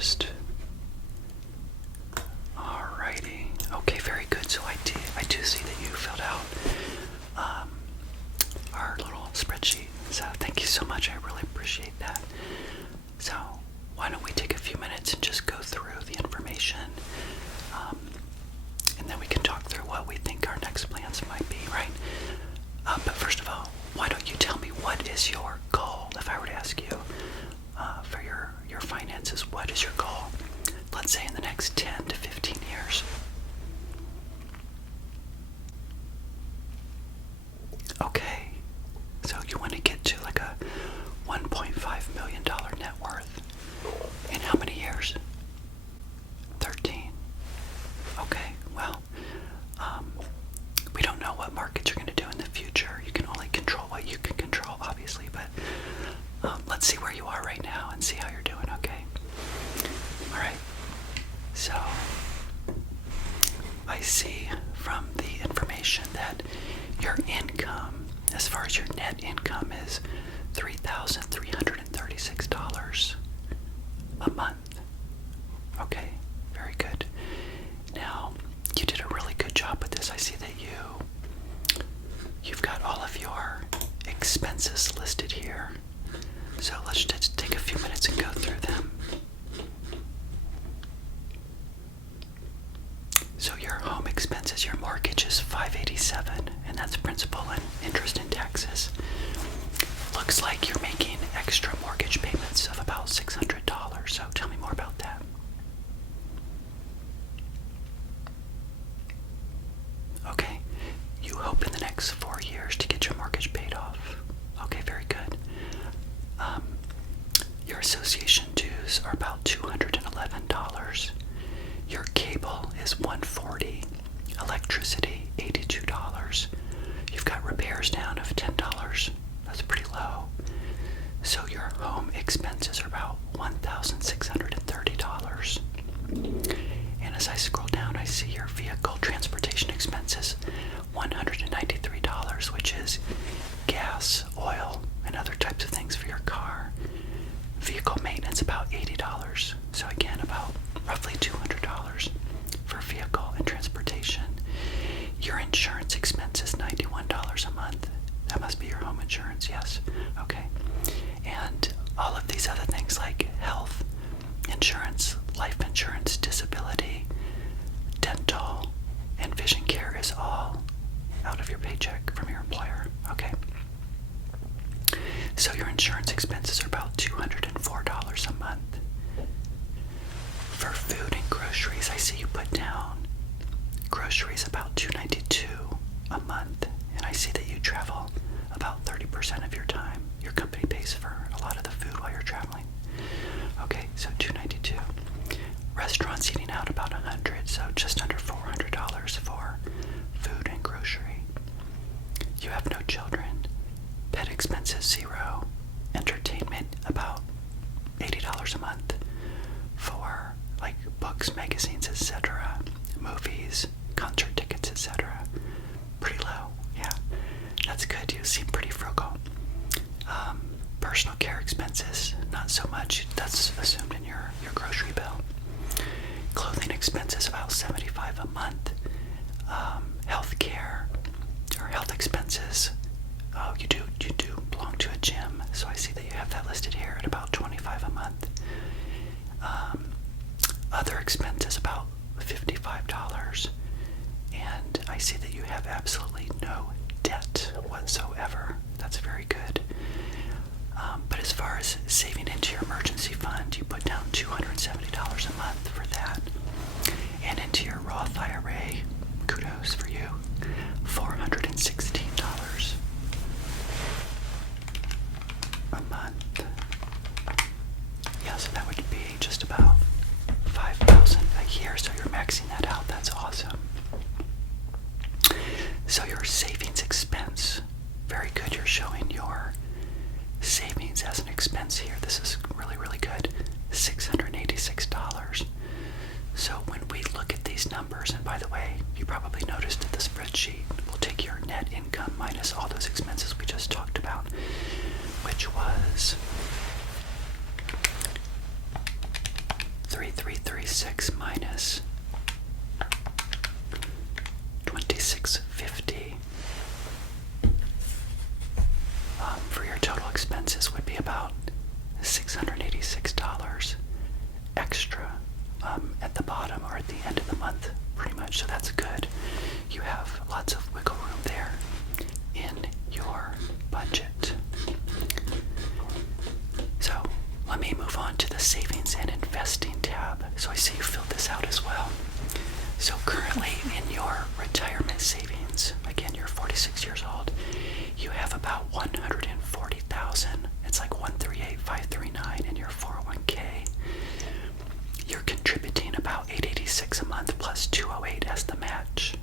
just. Alrighty. Okay, very good. So I do see that you filled out our little spreadsheet. So thank you so much. I really appreciate that. So why don't we take a few minutes and just go through the information, and then we can talk through what we think our next plans might be, right? But first of all, why don't you tell me what is your goal? If I were to ask you for your finances, what is your goal? Let's say in the next 10 to 15 years. Okay, so you want to get to like a $1.5 million net worth. In how many years? 13. Okay, well, we don't know what markets you're going to do in the future. You can only control what you can control, obviously, but let's see where you are right now and see how you're doing, okay? Alright, so I see from the information that your income, as far as your net income, is $3,336 a month. Okay, very good. Now, you did a really good job with this. I see that you've got all of your expenses listed here. So let's just take a few minutes and go through them. So your home expenses, your mortgage is $587, and that's principal and interest and taxes. Looks like you're making extra mortgage payments of about $600. So tell me more about that. Okay, you hope in the next 4 years to get your mortgage paid off. Okay, very good. Your association dues are about $211. Your cable is $140. Electricity, $82. You've got repairs down of $10. That's pretty low. So your home expenses are about $1,630. And as I scroll down, I see your vehicle transportation expenses, $193, which is gas, oil, and other types of things for your car. Vehicle maintenance, about $80. So again, about roughly $200 for vehicle and transportation. Your insurance expense is $91 a month. That must be your home insurance, yes. Okay. And all of these other things like health insurance, life insurance, disability, dental, and vision care is all out of your paycheck from your employer. Okay. So your insurance expenses are about $204 a month. For food and groceries, I see you put down groceries about $292 a month, and I see that you travel about 30% of your time. Your company pays for a lot of the food while you're traveling. Okay, so $292. Restaurants eating out about $100, so just under $400 for food and grocery. You have no children. Pet expenses, $0. Entertainment, about $80 a month for like books, magazines, etc. Movies, concert tickets, etc. Pretty low, yeah. That's good. You seem pretty frugal. Personal care expenses, not so much. That's assumed in your grocery bill. Clothing expenses, about $75 a month. Health care or health expenses. Oh, you do belong to a gym, so I see that you have that listed here at about $25 a month. Other expenses, about $55, and I see that you have absolutely no debt whatsoever. That's very good. But as far as saving into your emergency fund, you put down $270 a month for that, and into your Roth IRA, kudos for you, $416 a month. Yeah, so that would be just about $5,000 a year. So you're maxing that out. That's awesome. So your savings expense, very good. You're showing your savings as an expense here. This 3336 minus 2650 for your total expenses would be about $686 extra at the bottom or at the end of the month, pretty much. So that's good. You have lots of wiggle room there in your budget. So let me move on to the savings and investing tab. So I see you filled this out as well. So currently in your retirement savings, again, you're 46 years old, you have about $140,000. It's like 138,539 in your 401k. You're contributing about $886 a month plus $208 as the match.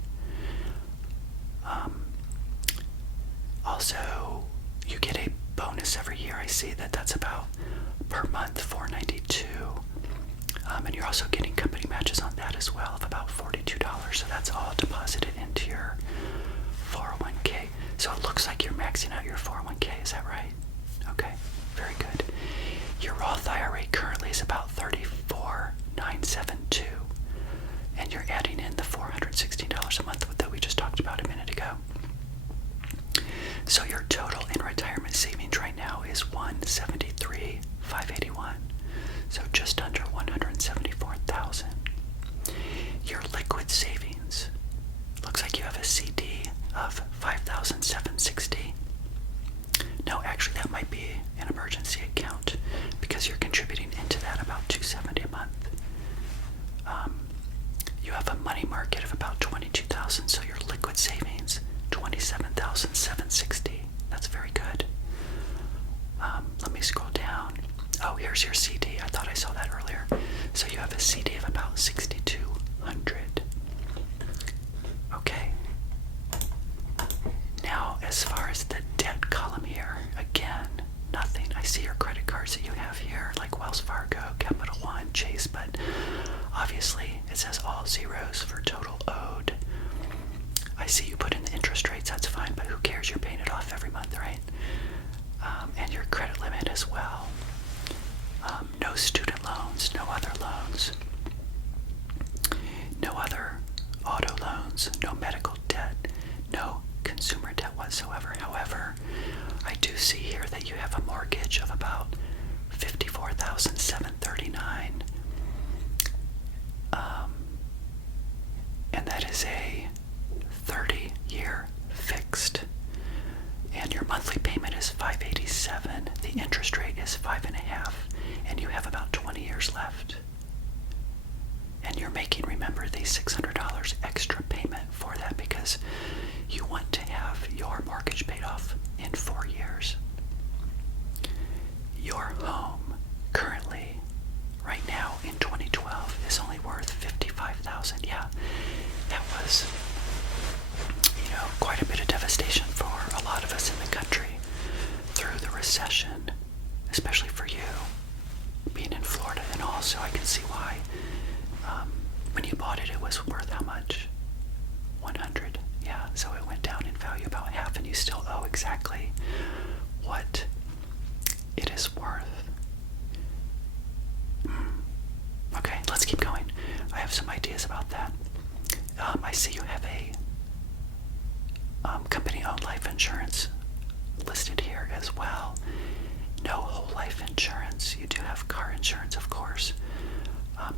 Also, you get a bonus every year. I see that's about per month $492. And you're also getting company matches on that as well of about $42. So that's all deposited into your 401k. So it looks like you're maxing out your 401k. Is that right? Okay, very good. Your Roth IRA currently is about $34,972, and you're adding in the $416 a month that we just talked about a minute ago. So your total in retirement savings right now is $173,581. So just under $174,000. Your liquid savings looks like you have a CD of $5,760. No, actually that might be an emergency account because you're contributing into that about $270 a month. You have a money market of about $22,000, so your liquid savings $27,760. That's very good. Let me scroll down. Oh, here's your CD. I thought I saw that earlier. So you have a CD of about $6,200. Okay. Now, as far as the debt column here, again, nothing. I see your credit cards that you have here, like Wells Fargo, Capital One, Chase, but obviously it says all zeros for total owed. I see you put in the interest rates, that's fine, but who cares? You're paying it off every month, right? And your credit limit as well. No student loans, no other loans, no other auto loans, no medical debt, no consumer debt whatsoever. However, I do see here that you have a mortgage of about $54,739, and that is a 30-year fixed, and your monthly payment is $587. The interest rate is 5.5%, and you have about 20 years left. And you're making, remember, the $600 extra payment for that because you want to have your mortgage paid off in 4 years. Your home currently, right now in 2012, is only worth $55,000. Yeah, that was, quite a bit of devastation for a lot of us in the country through the recession, especially for you, being in Florida and all, so I can see why. When you bought it, it was worth how much? 100. Yeah, so it went down in value about half, and you still owe exactly what it is worth. Okay, let's keep going. I have some ideas about that. I see you have a company-owned life insurance listed here as well. No whole life insurance. You do have car insurance, of course,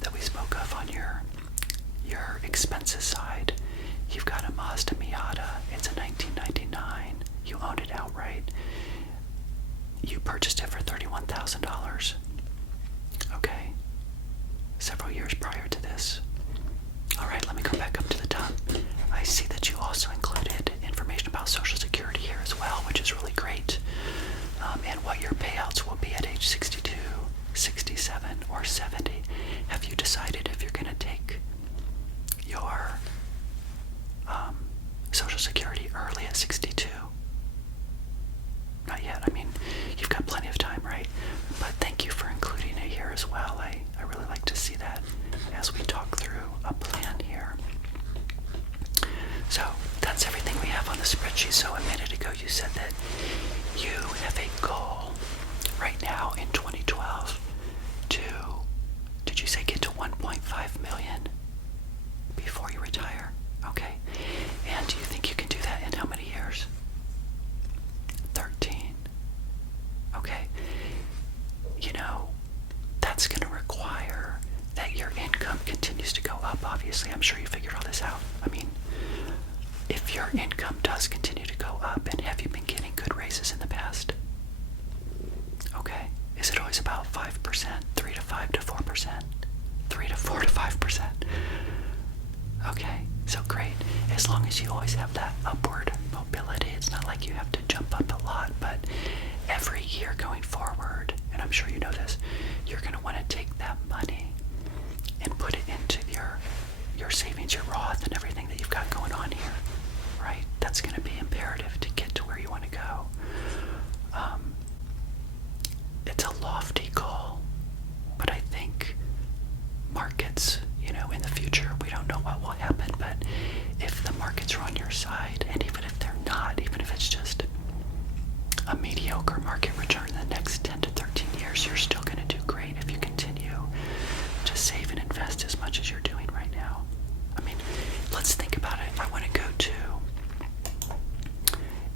that we spoke of on your expenses side. You've got a Mazda Miata. It's a 1999. You owned it outright. You purchased it for $31,000. Okay. Several years prior to this. All right, let me go back up to the top. I see that you also included information about Social Security here as well, which is really great. And what your payouts will be at age 62, 67, or 70. Have you decided if you're going to take your Social Security early at 62? Not yet. I mean, you've got plenty of time, right? But thank you for including it here as well. I really like to see that as we talk through a plan here. So that's everything we have on the spreadsheet. So a minute ago you said that you have a goal right now in 2012 to, did you say get to require that your income continues to go up, obviously. I'm sure you figured all this out. I mean, if your income does continue to go up, and have you been getting good raises in the past? Okay. Is it always about 5%, 3 to 5 to 4%, 3 to 4 to 5%? Okay, so great. As long as you always have that upward mobility, it's not like you have to jump up a lot, but every year going forward, and I'm sure you know this, you're going to want to take that money and put it into your savings, your Roth, and everything that you've got going on here, right? That's going to be imperative to get to where you want to go. It's a lofty goal, but I think markets, in the future, we don't know what will happen, but if the markets are on your side, and even if they're not, even if it's just a mediocre market return in the next 10 to 13 years, you're still going to do great if you continue to save and invest as much as you're doing right now. I mean, let's think about it. I want to go to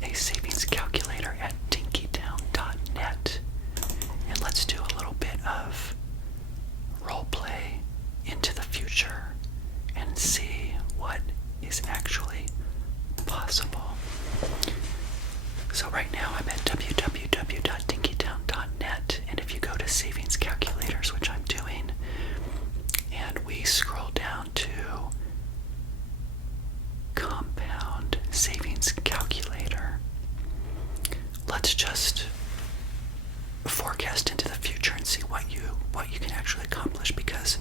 a savings calculator at dinkytown.net, and let's do a little bit of role play into the future and see what is actually possible. So right now I'm at www.dinkytown.net, and if you go to savings calculators, which I'm doing, and we scroll down to compound savings calculator, let's just forecast into the future and see what you can actually accomplish, because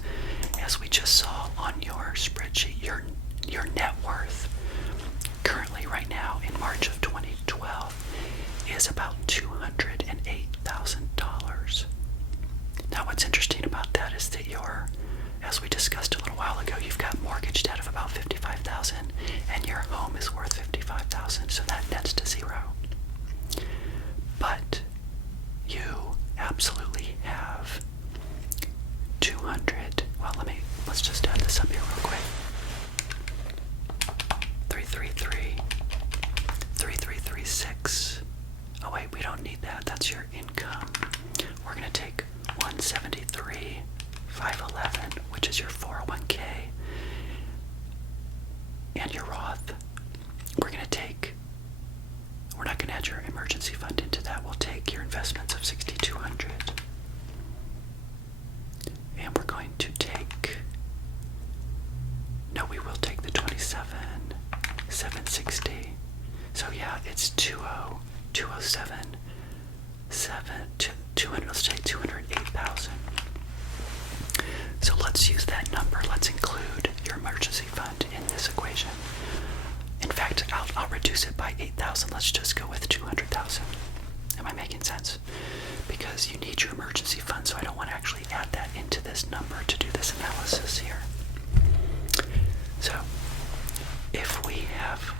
as we just saw on your spreadsheet, your net worth currently right now in March of 2012 is about $208,000. Now what's interesting about that is that as we discussed a little while ago, you've got mortgage debt of about $55,000 and your home is worth $55,000, so that nets to zero. But you absolutely have 200, let's just add this up here real quick. 3336. Oh wait, we don't need that. That's your income. We're going to take 173,511, which is your 401k, and your Roth. We're not going to add your emergency fund into that. We'll take your investments of 6,200. And we're going to we will take the 27,760. So yeah, it's 207, 200, let's say 208,000. So let's use that number. Let's include your emergency fund in this equation. In fact, I'll reduce it by 8,000. Let's just go with 200,000. Am I making sense? Because you need your emergency fund, so I don't want to actually add that into this number to do this analysis here. So, if we have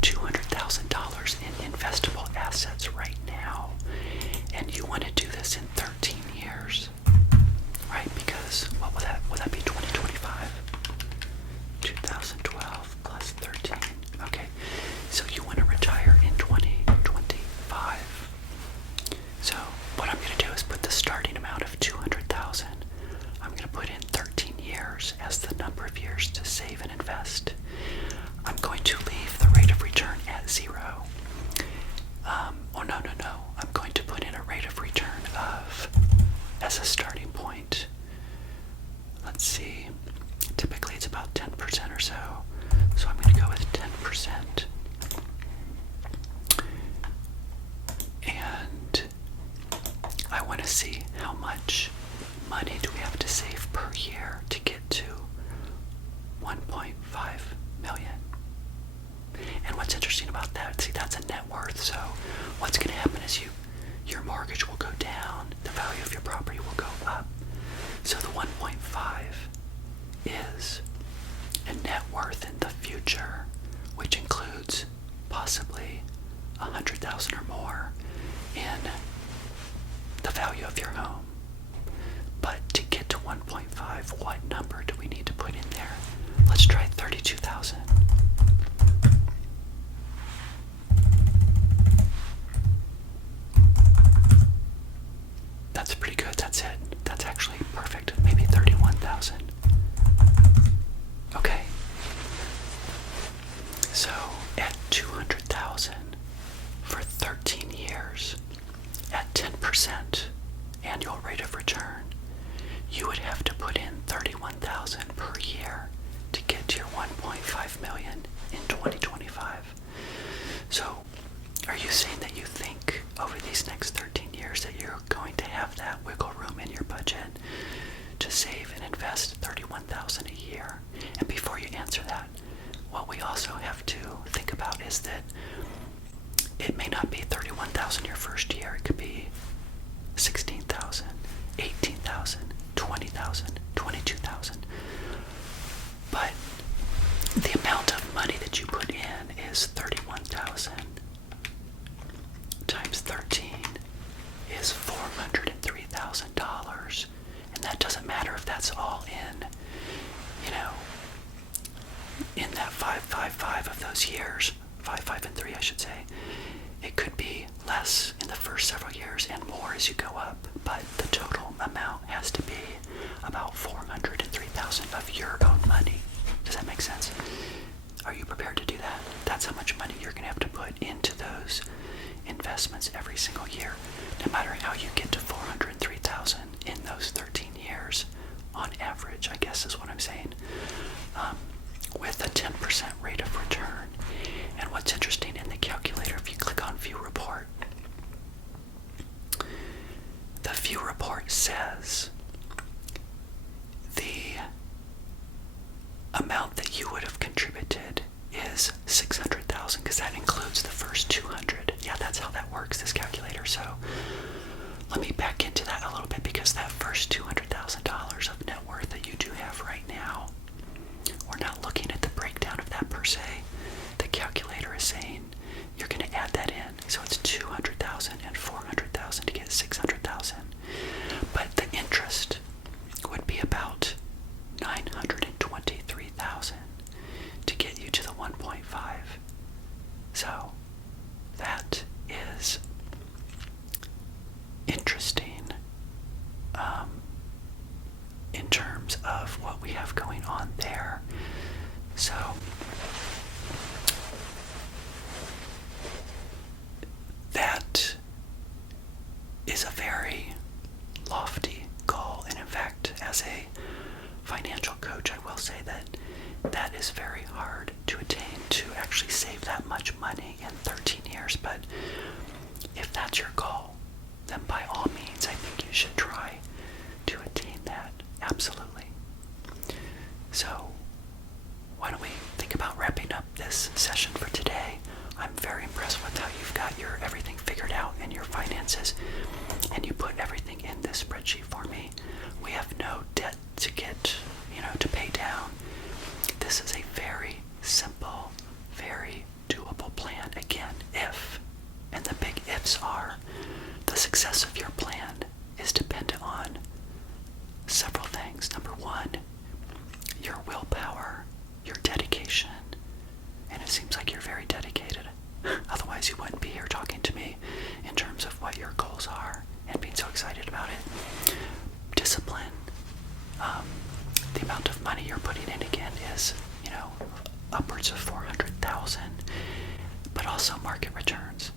$200,000 in investable assets right now, and you want to do this in 13 years, right? Because what would that be 2025? 2012 plus 13. Okay, so you want to retire in 2025. So what I'm going to do is put the starting amount of 200,000. I'm going to put in 13 years as the number of years to save and invest. I'm going to leave the rate of return at 0. No. I'm going to put in a rate of return of, as a starting point, let's see, typically it's about 10% or so. So I'm going to go with 10%. And I want to see how much money do we have to save per year to get to 1.5 million. And what's interesting about that, see, that's a net worth. So what's going to happen is your mortgage will go down, the value of your property will go up. So the 1.5 is a net worth in the future, which includes possibly 100,000 or more in the value of your home. But to get to 1.5, what number do we need to put in there? Let's try 32,000. That's pretty good. That's it. that's actually perfect. Maybe 31,000. Okay. So at 200,000 for 13 years at 10% annual rate of return, you would have to put in 31,000 per year to get to your 1.5 million in 2025. So, are you saying that you think over these next 13 years that you're going to have that wiggle room in your budget to save and invest 31,000 a year? And before you answer that, what we also have to think about is that it may not be 31,000 your first year. It could be 16,000, 18,000, 20,000, 22,000. But the amount of money that you put in is 31,000 times 13 is $403,000. And that doesn't matter if that's all in, in that 5 of those years, 5 and 3 I should say. It could be less in the first several years and more as you go up, but the total amount has to be about $403,000 of your own money. Does that make sense? Are you prepared to do that? That's how much money you're going to have to put into those investments every single year, no matter how you get to $403,000 in those 13 years on average, I guess is what I'm saying, with a 10% rate of return. And what's interesting in the calculator, if you click on View Report, the View Report says the amount that you would have contributed is 600,000 because that includes the first 200. Yeah, that's how that works, this calculator. So let me back into that a little bit, because that first $200,000 of net worth that you do have right now, we're not looking at the breakdown of that per se. The calculator is saying you're going to add that in. So it's 200,000 and 400,000 to get 600,000. But the interest would be about 923,000 to get you to the 1.5. So that is interesting in terms of what we have going on there. So that is a very lofty goal, and in fact, as a financial coach, I will say that that is very hard to attain, to actually save that much money in 13 years. But if that's your goal, then by all means, I think you should try to attain that. Absolutely. So why don't we think about wrapping up this session for today? I'm very impressed with how you've got your everything figured out in your finances, and you put everything in this spreadsheet for me. We have no debt to get, to pay down. This is a very simple, very doable plan. Again, if, and the big ifs are, the success of your plan is dependent on several things. Number one, your willpower, your dedication, and it seems like you're very dedicated. Otherwise, you wouldn't be here talking to me in terms of what your goals are and being so excited about it. Discipline. The amount of money you're putting in again is, upwards of 400,000. But also market returns.